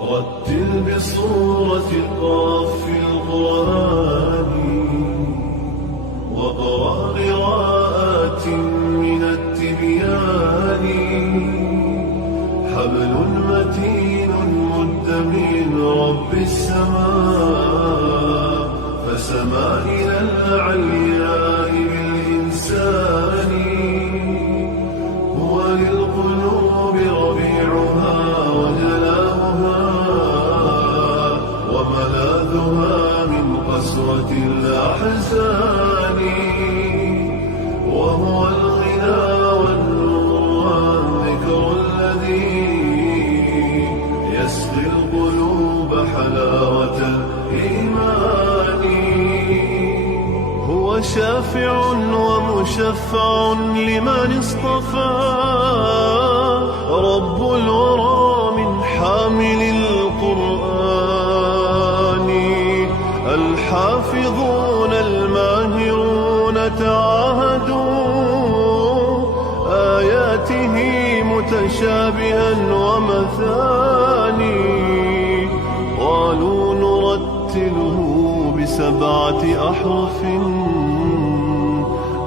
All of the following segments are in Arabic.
رتل بصورة قاف القرآن واقرأ قراءات من التبيان. حبل متين مد من رب السماء فسما إلى العلياء بالإنسان. هو للقلوب ربيعها وجلاؤها وملاذها من قسوة الأحزان. وهو الغنى والنور والذكر الذي يسقي القلوب حلاوة الإيمان. هو شافع ومشفع لمن اصطفى رب الورى من حامل القرآن. الحافظون الماهرون تعاهدوا آياته متشابها ومثاني. قالوا نرتله ب7 أحرف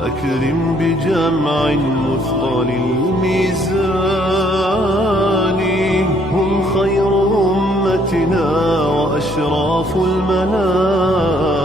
أكرم بجمع مثقل الميزان. هم خير أمتنا وأشراف المنام